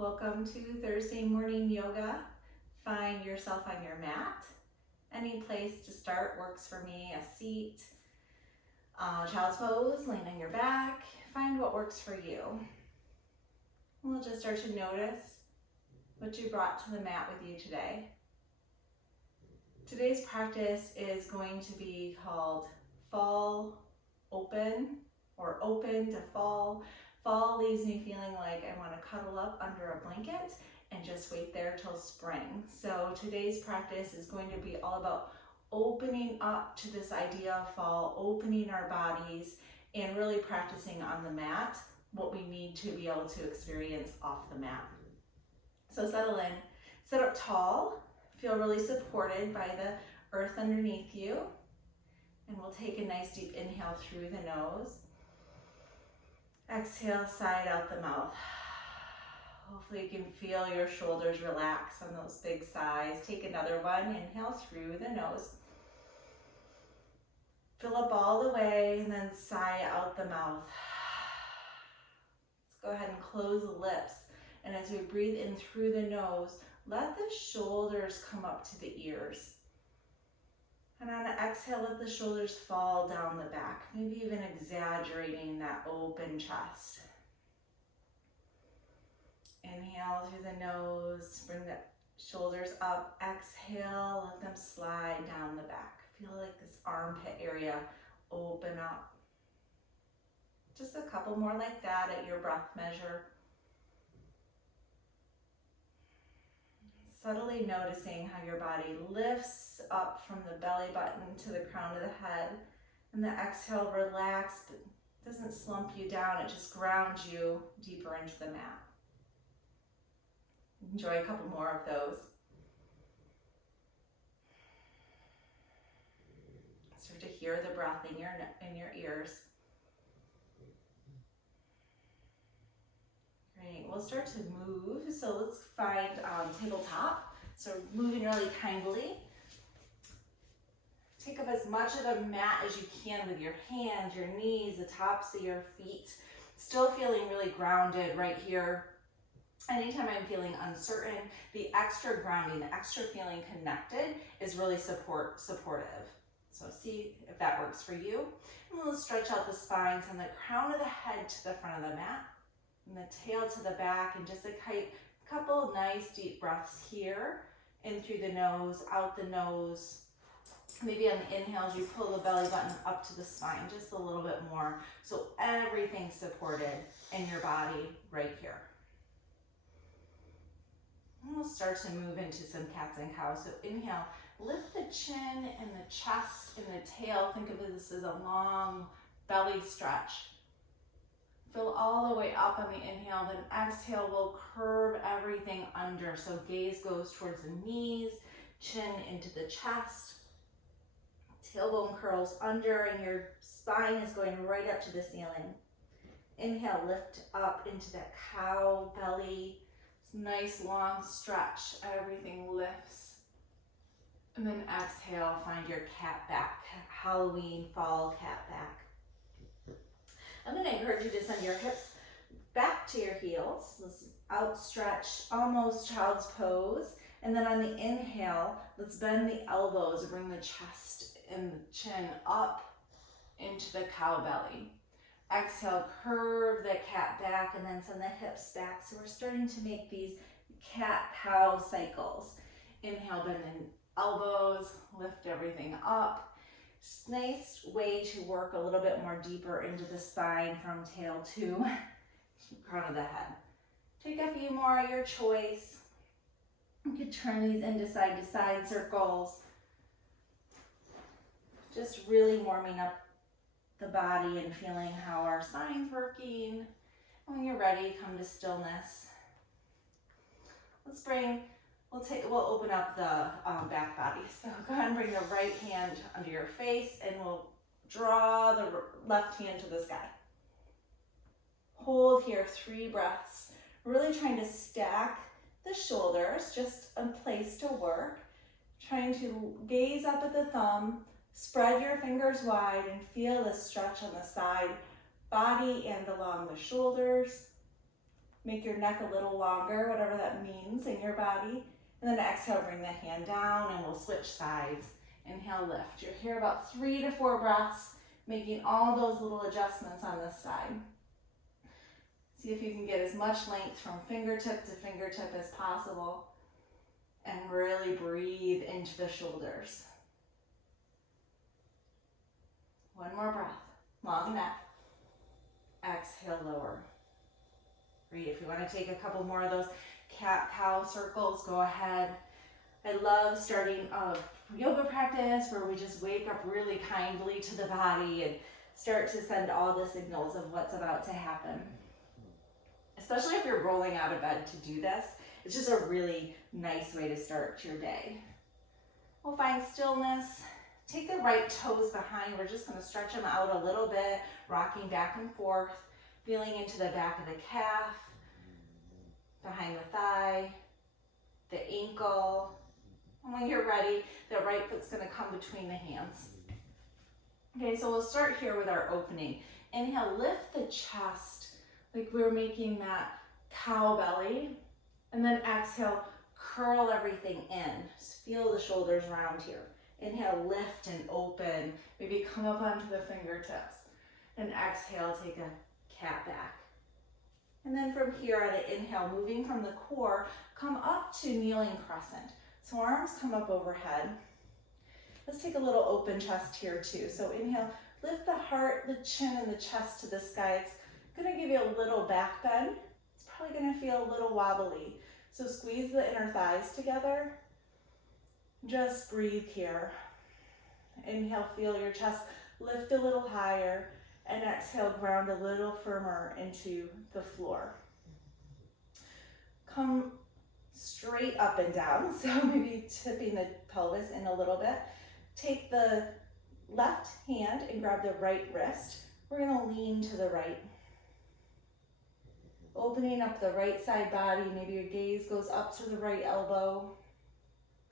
Welcome to Thursday morning yoga. Find yourself on your mat. Any place to start works for me. A seat, child's pose, laying on your back. Find what works for you. We'll just start to notice what you brought to the mat with you today. Today's practice is going to be called fall open, or open to fall. Fall leaves me feeling like I want to cuddle up under a blanket and just wait there till spring. So today's practice is going to be all about opening up to this idea of fall, opening our bodies, and really practicing on the mat what we need to be able to experience off the mat. So settle in, sit up tall, feel really supported by the earth underneath you, and we'll take a nice deep inhale through the nose. Exhale, side out the mouth. Hopefully you can feel your shoulders relax on those big sighs. Take another one, inhale through the nose. Fill up all the way and then sigh out the mouth. Let's go ahead and close the lips. And as we breathe in through the nose, let the shoulders come up to the ears. And on an exhale, let the shoulders fall down the back, maybe even exaggerating that open chest. Inhale through the nose, bring the shoulders up. Exhale, let them slide down the back. Feel like this armpit area open up. Just a couple more like that at your breath measure. Subtly noticing how your body lifts up from the belly button to the crown of the head. And the exhale, relax, but doesn't slump you down, it just grounds you deeper into the mat. Enjoy a couple more of those. Start to hear the breath in your ears. Great, we'll start to move. So let's find tabletop. So moving really kindly. Take up as much of the mat as you can with your hands, your knees, the tops of your feet. Still feeling really grounded right here. Anytime I'm feeling uncertain, the extra grounding, the extra feeling connected is really supportive. So see if that works for you. And we'll stretch out the spine from the crown of the head to the front of the mat. And the tail to the back, and just a couple nice deep breaths here. In through the nose, out the nose. Maybe on the inhales, you pull the belly button up to the spine just a little bit more. So everything's supported in your body right here. And we'll start to move into some cats and cows. So inhale, lift the chin and the chest and the tail. Think of this as a long belly stretch. Fill all the way up on the inhale, then exhale, we'll curve everything under. So gaze goes towards the knees, chin into the chest. Tailbone curls under and your spine is going right up to the ceiling. Inhale, lift up into that cow belly. Nice long stretch, everything lifts. And then exhale, find your cat back, Halloween fall cat back. I'm going to encourage you to send your hips back to your heels. Let's outstretch, almost child's pose. And then on the inhale, let's bend the elbows, bring the chest and the chin up into the cow belly. Exhale, curve the cat back and then send the hips back. So we're starting to make these cat-cow cycles. Inhale, bend the elbows, lift everything up. Nice way to work a little bit more deeper into the spine from tail to crown of the head. Take a few more at your choice. You could turn these into side-to-side circles. Just really warming up the body and feeling how our spine's working. And when you're ready, come to stillness. We'll open up the back body. So go ahead and bring the right hand under your face and we'll draw the left hand to the sky. Hold here 3 breaths. Really trying to stack the shoulders, just a place to work. Trying to gaze up at the thumb, spread your fingers wide and feel the stretch on the side, body and along the shoulders. Make your neck a little longer, whatever that means in your body. And then exhale, bring the hand down, and we'll switch sides. Inhale, lift. You're here about 3 to 4 breaths, making all those little adjustments on this side. See if you can get as much length from fingertip to fingertip as possible, and really breathe into the shoulders. One more breath. Long neck. Exhale, lower. Great. If you want to take a couple more of those cat-cow circles, go ahead. I love starting a yoga practice where we just wake up really kindly to the body and start to send all the signals of what's about to happen. Especially if you're rolling out of bed to do this, it's just a really nice way to start your day. We'll find stillness. Take the right toes behind. We're just going to stretch them out a little bit, rocking back and forth, feeling into the back of the calf, behind the thigh, the ankle. And when you're ready, the right foot's going to come between the hands. Okay, so we'll start here with our opening. Inhale, lift the chest like we're making that cow belly. And then exhale, curl everything in. Just feel the shoulders round here. Inhale, lift and open. Maybe come up onto the fingertips. And exhale, take a cat back. And then from here at an inhale, moving from the core, come up to kneeling crescent. So arms come up overhead. Let's take a little open chest here too. So inhale, lift the heart, the chin, and the chest to the sky. It's gonna give you a little back bend. It's probably gonna feel a little wobbly. So squeeze the inner thighs together. Just breathe here. Inhale, feel your chest lift a little higher, and exhale, ground a little firmer into the floor. Come straight up and down, so maybe tipping the pelvis in a little bit. Take the left hand and grab the right wrist. We're gonna lean to the right. Opening up the right side body, maybe your gaze goes up to the right elbow.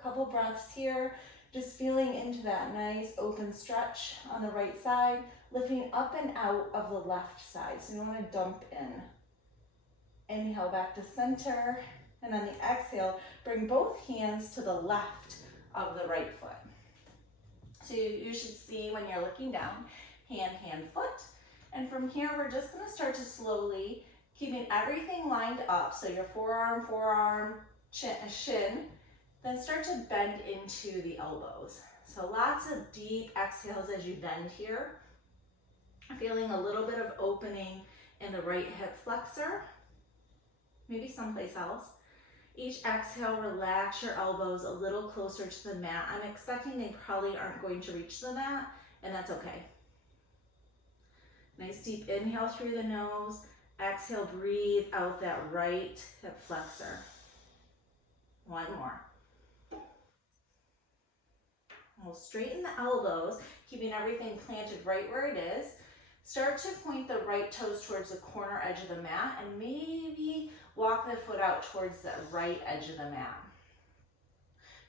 Couple breaths here, just feeling into that nice open stretch on the right side, lifting up and out of the left side. So you want to dump in. Inhale back to center, and on the exhale, bring both hands to the left of the right foot. So you should see when you're looking down, hand, hand, foot. And from here, we're just going to start to slowly, keeping everything lined up. So your forearm, chin, shin. Then start to bend into the elbows. So lots of deep exhales as you bend here. Feeling a little bit of opening in the right hip flexor, maybe someplace else. Each exhale, relax your elbows a little closer to the mat. I'm expecting they probably aren't going to reach the mat, and that's okay. Nice deep inhale through the nose. Exhale, breathe out that right hip flexor. One more. We'll straighten the elbows, keeping everything planted right where it is. Start to point the right toes towards the corner edge of the mat, and maybe walk the foot out towards the right edge of the mat.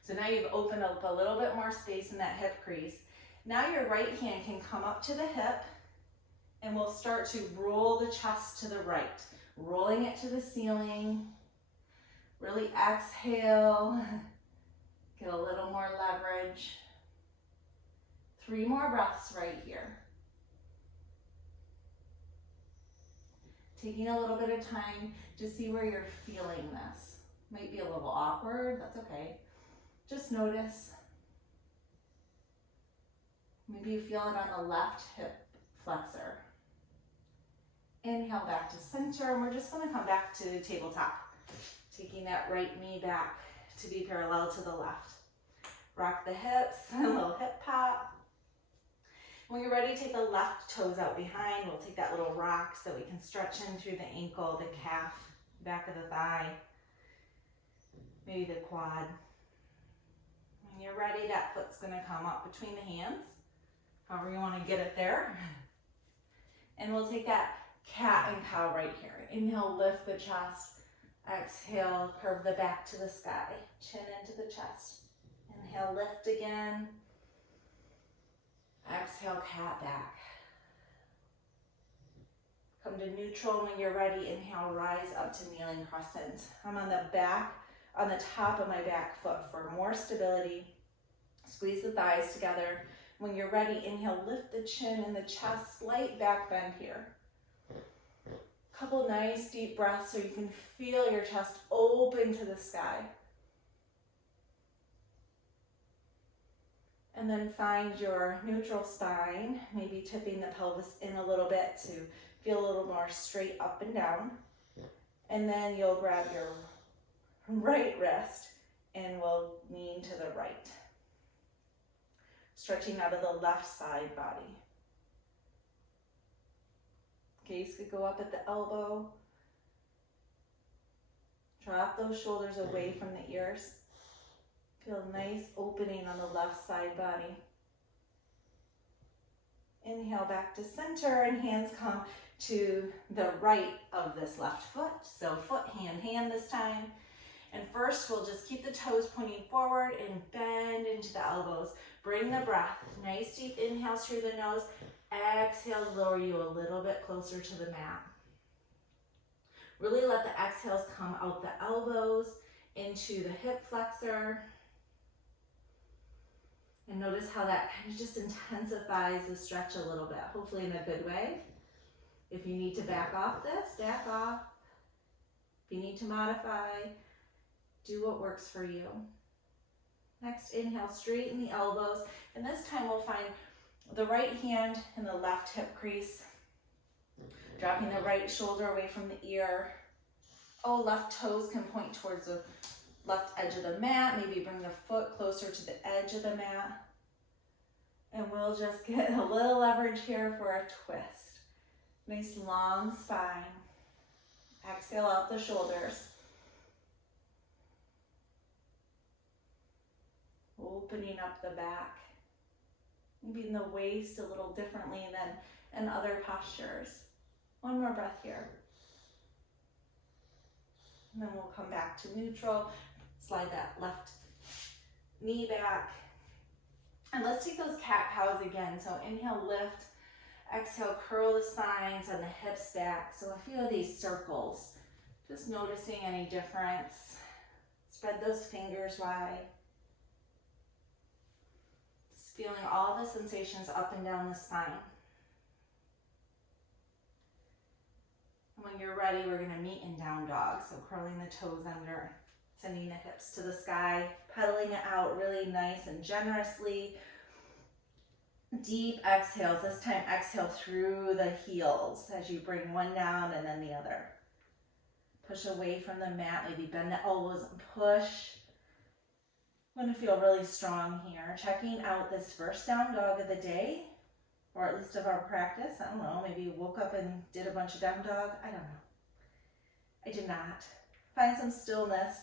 So now you've opened up a little bit more space in that hip crease. Now your right hand can come up to the hip, and we'll start to roll the chest to the right, rolling it to the ceiling. Really exhale, get a little more leverage. 3 more breaths right here. Taking a little bit of time to see where you're feeling this. Might be a little awkward, that's okay. Just notice. Maybe you feel it on the left hip flexor. Inhale back to center, and we're just gonna come back to tabletop. Taking that right knee back to be parallel to the left. Rock the hips, a little hip pop. When you're ready, take the left toes out behind. We'll take that little rock so we can stretch in through the ankle, the calf, back of the thigh, maybe the quad. When you're ready, that foot's gonna come up between the hands, however you wanna get it there. And we'll take that cat and cow right here. Inhale, lift the chest. Exhale, curve the back to the sky, chin into the chest. Inhale, lift again. Exhale, cat back. Come to neutral. When you're ready, inhale, rise up to kneeling crescent. I'm on the top of my back foot for more stability. Squeeze the thighs together. When you're ready, inhale, lift the chin and the chest, slight back bend here. Couple nice deep breaths so you can feel your chest open to the sky. And then find your neutral spine, maybe tipping the pelvis in a little bit to feel a little more straight up and down. And then you'll grab your right wrist and we'll lean to the right. Stretching out of the left side body. Gaze could go up at the elbow. Drop those shoulders away from the ears. Feel a nice opening on the left side body. Inhale back to center and hands come to the right of this left foot. So foot, hand, hand this time. And first we'll just keep the toes pointing forward and bend into the elbows. Bring the breath. Nice deep inhales through the nose. Exhale, lower you a little bit closer to the mat. Really let the exhales come out the elbows into the hip flexor. And notice how that kind of just intensifies the stretch a little bit, hopefully in a good way. If you need to back off this, back off. If you need to modify, do what works for you. Next, inhale, straighten the elbows. And this time we'll find the right hand in the left hip crease. Dropping the right shoulder away from the ear. Oh, left toes can point towards the left edge of the mat. Maybe bring the foot closer to the edge of the mat. And we'll just get a little leverage here for a twist. Nice long spine. Exhale out the shoulders. Opening up the back. Maybe in the waist a little differently than in other postures. One more breath here. And then we'll come back to neutral. Slide that left knee back. And let's take those cat-cows again. So inhale, lift. Exhale, curl the spine, send the hips back. So a few of these circles. Just noticing any difference. Spread those fingers wide. Just feeling all the sensations up and down the spine. When you're ready, we're going to meet in down dog. So curling the toes under, sending the hips to the sky, pedaling it out really nice and generously. Deep exhales. This time exhale through the heels as you bring one down and then the other. Push away from the mat, maybe bend the elbows and push. I'm going to feel really strong here. Checking out this first down dog of the day. Or at least of our practice. I don't know, maybe you woke up and did a bunch of down dog. I don't know. I did not. Find some stillness.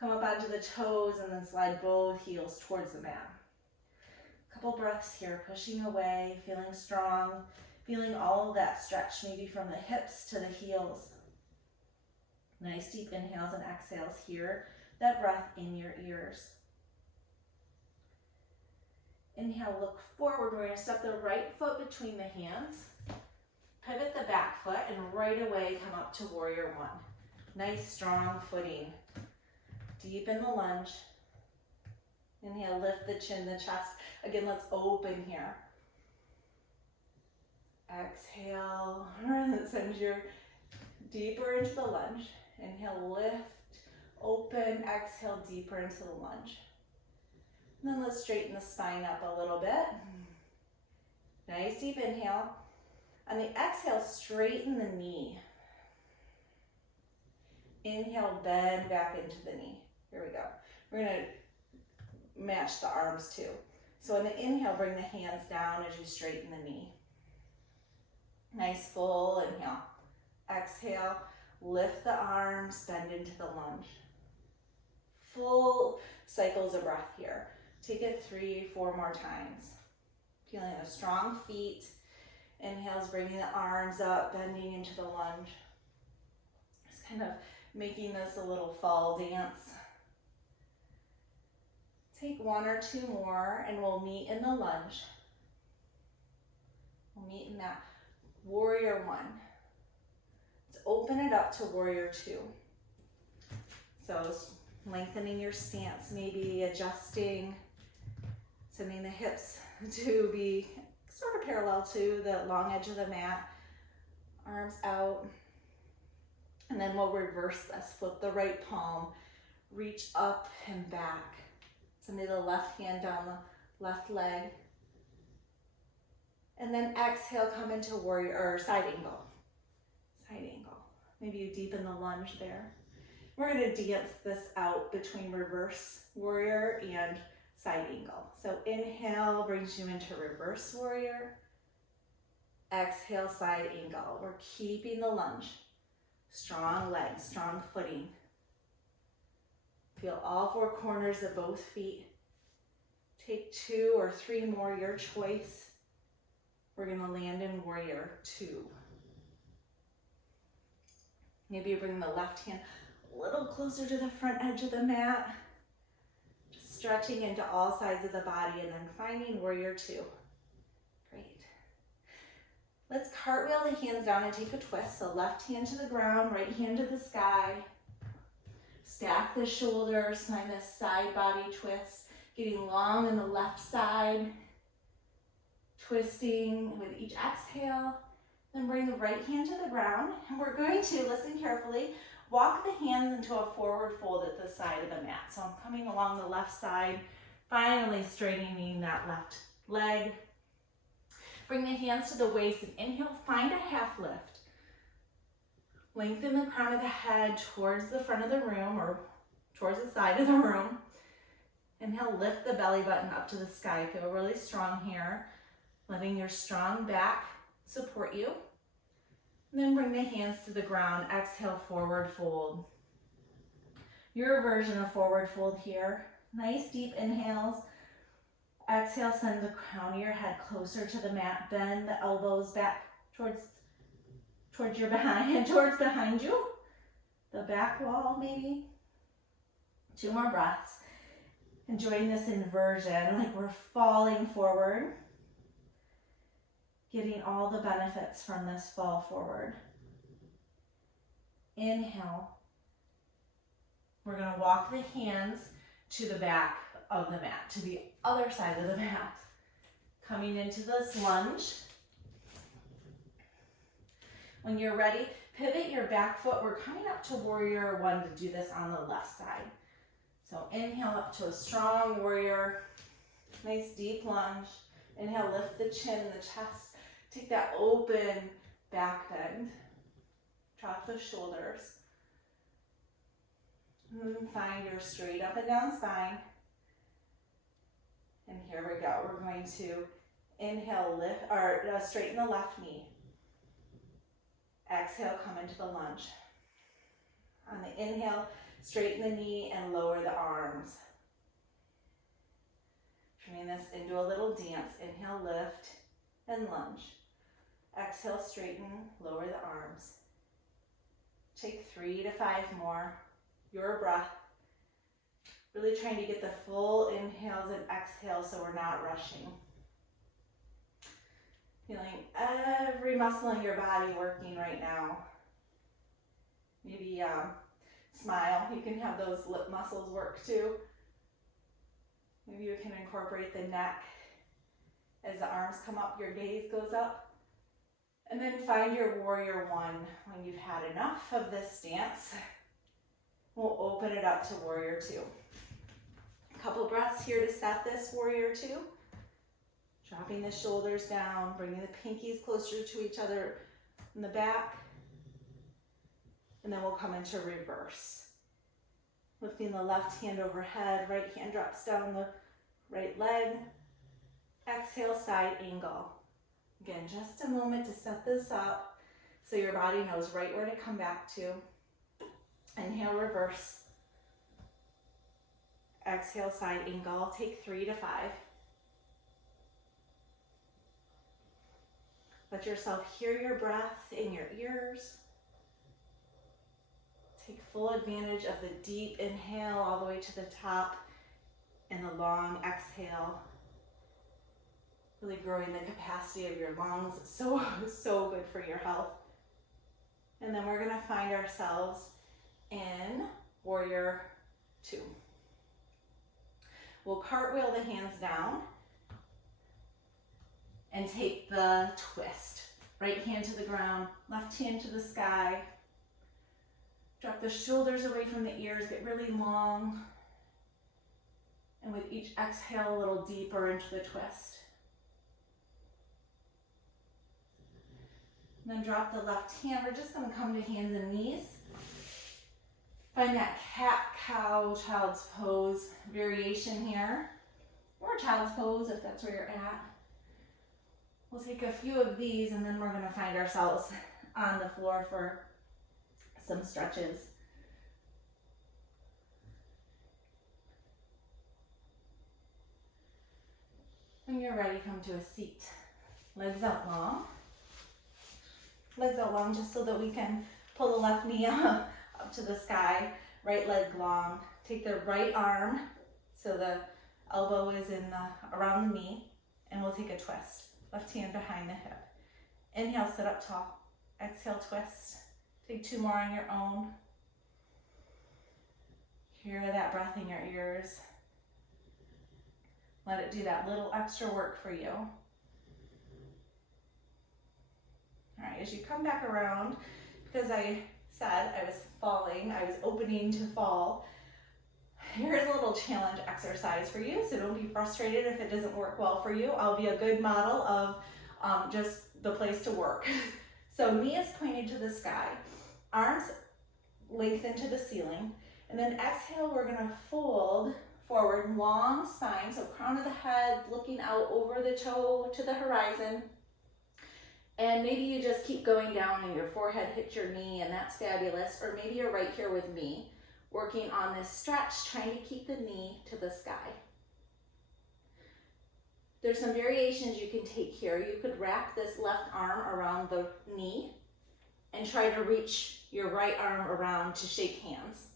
Come up onto the toes and then slide both heels towards the mat. Couple breaths here, pushing away, feeling strong, feeling all of that stretch, maybe from the hips to the heels. Nice deep inhales and exhales here. That breath in your ears. Inhale, look forward. We're going to step the right foot between the hands. Pivot the back foot and right away come up to warrior one. Nice strong footing. Deepen the lunge. Inhale, lift the chin, the chest. Again, let's open here. Exhale, send your deeper into the lunge. Inhale, lift, open, exhale, deeper into the lunge. And then let's straighten the spine up a little bit. Nice deep inhale. On the exhale, straighten the knee. Inhale, bend back into the knee. Here we go. We're going to match the arms too. So on the inhale, bring the hands down as you straighten the knee. Nice full inhale. Exhale, lift the arms, bend into the lunge. Full cycles of breath here. Take it 3-4 more times. Feeling the strong feet. Inhales, bringing the arms up, bending into the lunge. Just kind of making this a little fall dance. Take 1 or 2 more and we'll meet in the lunge. We'll meet in that warrior one. open it up to warrior two. So lengthening your stance, maybe adjusting, sending the hips to be sort of parallel to the long edge of the mat, arms out. And then we'll reverse this, flip the right palm, reach up and back. Send the left hand down the left leg. And then exhale, come into warrior or side angle. Side angle. Maybe you deepen the lunge there. We're going to dance this out between reverse warrior and side angle. So inhale brings you into reverse warrior. Exhale, side angle. We're keeping the lunge. Strong legs, strong footing. Feel all four corners of both feet. Take 2 or 3 more, your choice. We're going to land in warrior two. Maybe you bring the left hand a little closer to the front edge of the mat. Just stretching into all sides of the body and then finding warrior two. Great. Let's cartwheel the hands down and take a twist. So left hand to the ground, right hand to the sky. Stack the shoulders, find this side body twist. Getting long on the left side. Twisting with each exhale. Then bring the right hand to the ground. And we're going to, listen carefully, walk the hands into a forward fold at the side of the mat. So I'm coming along the left side, finally straightening that left leg. Bring the hands to the waist and inhale, find a half lift. Lengthen the crown of the head towards the front of the room or towards the side of the room. Inhale, lift the belly button up to the sky. Feel really strong here. Letting your strong back support you. And then bring the hands to the ground. Exhale, forward fold. Your version of forward fold here. Nice deep inhales. Exhale, send the crown of your head closer to the mat. Bend the elbows back towards your behind you. The back wall maybe. 2 more breaths. Enjoying this inversion, like we're falling forward. Getting all the benefits from this fall forward. Inhale. We're going to walk the hands to the back of the mat, to the other side of the mat. Coming into this lunge. When you're ready, pivot your back foot. We're coming up to warrior one to do this on the left side. So inhale up to a strong warrior. Nice deep lunge. Inhale, lift the chin and the chest. Take that open back bend. Drop the shoulders. And find your straight up and down spine. And here we go. We're going to inhale, lift or straighten the left knee. Exhale, come into the lunge. On the inhale, straighten the knee and lower the arms. Turning this into a little dance. Inhale, lift and lunge. Exhale, straighten, lower the arms. Take 3 to 5 more. Your breath. Really trying to get the full inhales and exhales so we're not rushing. Feeling every muscle in your body working right now. Maybe smile. You can have those lip muscles work too. Maybe you can incorporate the neck. As the arms come up, your gaze goes up. And then find your warrior one. When you've had enough of this dance, we'll open it up to warrior two. A couple breaths here to set this warrior two. Dropping the shoulders down, bringing the pinkies closer to each other in the back. And then we'll come into reverse. Lifting the left hand overhead, right hand drops down the right leg. Exhale, side angle. Again, just a moment to set this up so your body knows right where to come back to. Inhale, reverse. Exhale, side angle. Take 3 to 5. Let yourself hear your breath in your ears. Take full advantage of the deep inhale all the way to the top and the long exhale. Really growing the capacity of your lungs. So good for your health. And then we're gonna find ourselves in Warrior 2. We'll cartwheel the hands down and take the twist. Right hand to the ground, left hand to the sky. Drop the shoulders away from the ears, get really long. And with each exhale, a little deeper into the twist. And then drop the left hand. We're just gonna come to hands and knees. Find that cat, cow, child's pose variation here. Or child's pose if that's where you're at. We'll take a few of these and then we're gonna find ourselves on the floor for some stretches. When you're ready, come to a seat. Legs out long. Legs out long just so that we can pull the left knee up to the sky. Right leg long. Take the right arm so the elbow is around the knee, and we'll take a twist. Left hand behind the hip. Inhale, sit up tall. Exhale, twist. Take 2 more on your own. Hear that breath in your ears. Let it do that little extra work for you. All right, as you come back around, because I said I was falling, I was opening to fall, here's a little challenge exercise for you, so don't be frustrated if it doesn't work well for you. I'll be a good model of just the place to work. So knees pointed to the sky, arms lengthened to the ceiling, and then exhale, we're gonna fold forward, long spine, so crown of the head looking out over the toe to the horizon. And maybe you just keep going down and your forehead hits your knee, and that's fabulous. Or maybe you're right here with me, working on this stretch, trying to keep the knee to the sky. There's some variations you can take here. You could wrap this left arm around the knee and try to reach your right arm around to shake hands.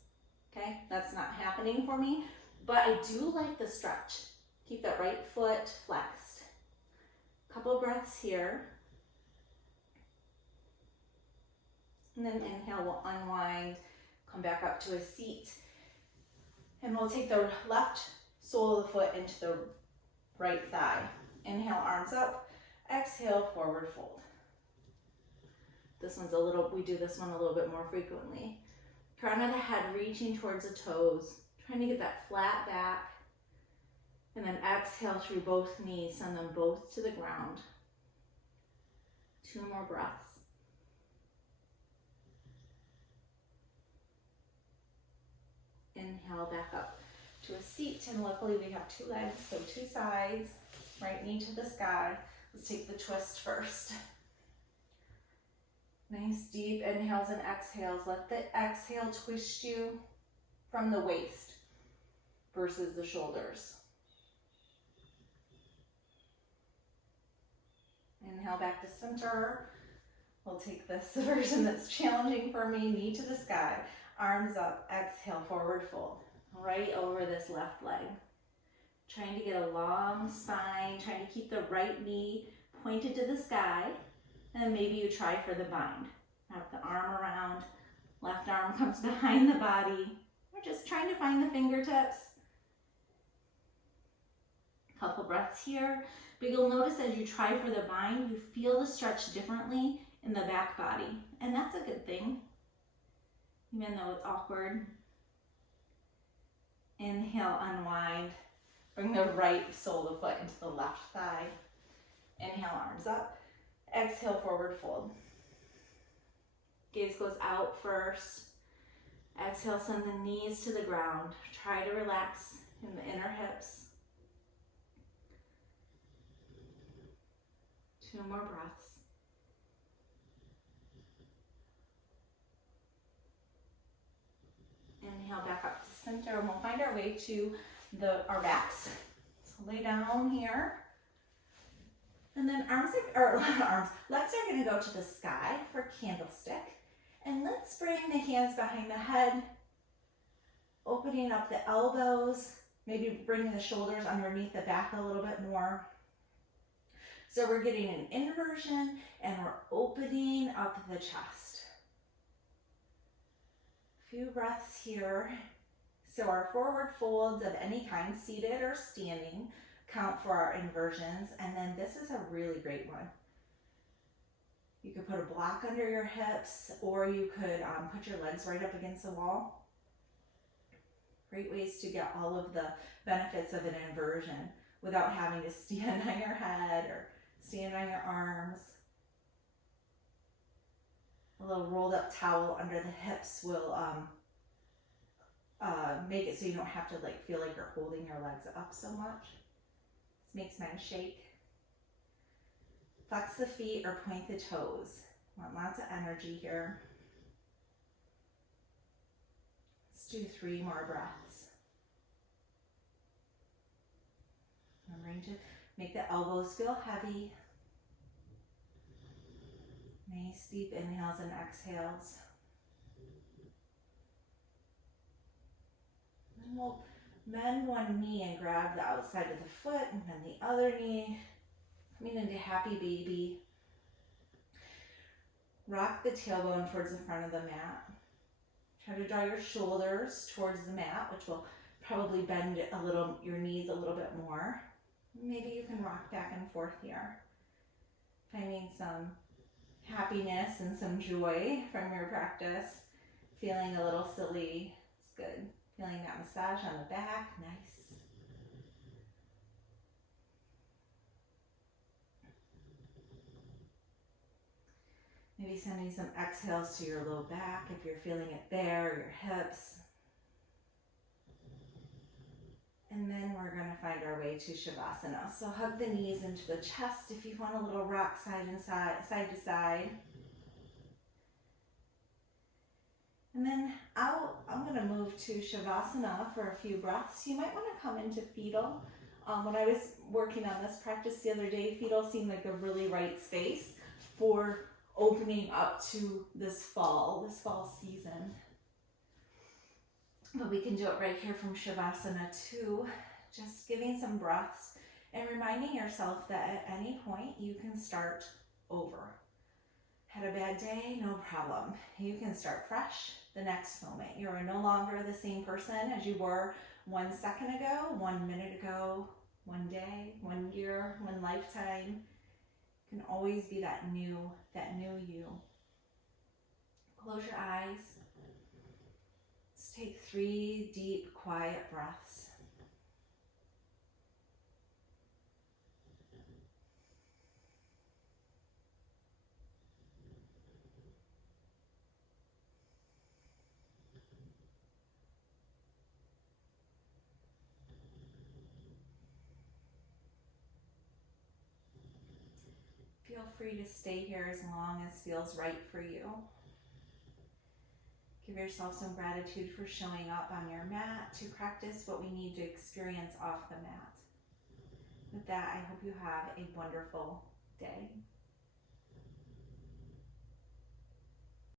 Okay, that's not happening for me, but I do like the stretch. Keep that right foot flexed. Couple breaths here. And then inhale, we'll unwind, come back up to a seat. And we'll take the left sole of the foot into the right thigh. Inhale, arms up. Exhale, forward fold. This one's we do this one a little bit more frequently. Crown of the head reaching towards the toes, trying to get that flat back. And then exhale through both knees, send them both to the ground. 2 more breaths. Inhale, back up to a seat, and luckily we have 2 legs, so 2 sides, right knee to the sky. Let's take the twist first. Nice deep inhales and exhales. Let the exhale twist you from the waist versus the shoulders. Inhale back to center. We'll take this version that's challenging for me, knee to the sky. Arms up, exhale, forward fold, right over this left leg. Trying to get a long spine, trying to keep the right knee pointed to the sky, and maybe you try for the bind. Wrap the arm around, left arm comes behind the body. We're just trying to find the fingertips. Couple breaths here, but you'll notice as you try for the bind, you feel the stretch differently in the back body, and that's a good thing. Even though it's awkward. Inhale, unwind. Bring the right sole of the foot into the left thigh. Inhale, arms up. Exhale, forward fold. Gaze goes out first. Exhale, send the knees to the ground. Try to relax in the inner hips. 2 more breaths. Inhale back up to center, and we'll find our way to our backs. So lay down here. And then legs are gonna go to the sky for candlestick. And let's bring the hands behind the head, opening up the elbows, maybe bringing the shoulders underneath the back a little bit more. So we're getting an inversion and we're opening up the chest. Few breaths here. So our forward folds of any kind, seated or standing, count for our inversions. And then this is a really great one. You could put a block under your hips, or you could put your legs right up against the wall. Great ways to get all of the benefits of an inversion without having to stand on your head or stand on your arms. A little rolled up towel under the hips will make it so you don't have to feel like you're holding your legs up so much. This makes mine shake. Flex the feet or point the toes. Want lots of energy here. Let's do 3 more breaths. Remembering to make the elbows feel heavy. Nice deep inhales and exhales. Then we'll bend one knee and grab the outside of the foot, and then the other knee. Coming into happy baby. Rock the tailbone towards the front of the mat. Try to draw your shoulders towards the mat, which will probably bend your knees a little bit more. Maybe you can rock back and forth here. Finding some happiness and some joy from your practice. Feeling a little silly. It's good. Feeling that massage on the back. Nice. Maybe sending some exhales to your low back if you're feeling it there, your hips. And then we're going to find our way to Shavasana. So hug the knees into the chest if you want a little rock side to side. And then I'm going to move to Shavasana for a few breaths. You might want to come into fetal. When I was working on this practice the other day, fetal seemed like a really right space for opening up to this fall season. But we can do it right here from Shavasana too. Just giving some breaths and reminding yourself that at any point you can start over. Had a bad day? No problem. You can start fresh the next moment. You are no longer the same person as you were 1 second ago, 1 minute ago, 1 day, 1 year, 1 lifetime. You can always be that new you. Close your eyes. Let's take 3 deep, quiet breaths. Feel free to stay here as long as feels right for you. Give yourself some gratitude for showing up on your mat to practice what we need to experience off the mat. With that, I hope you have a wonderful day.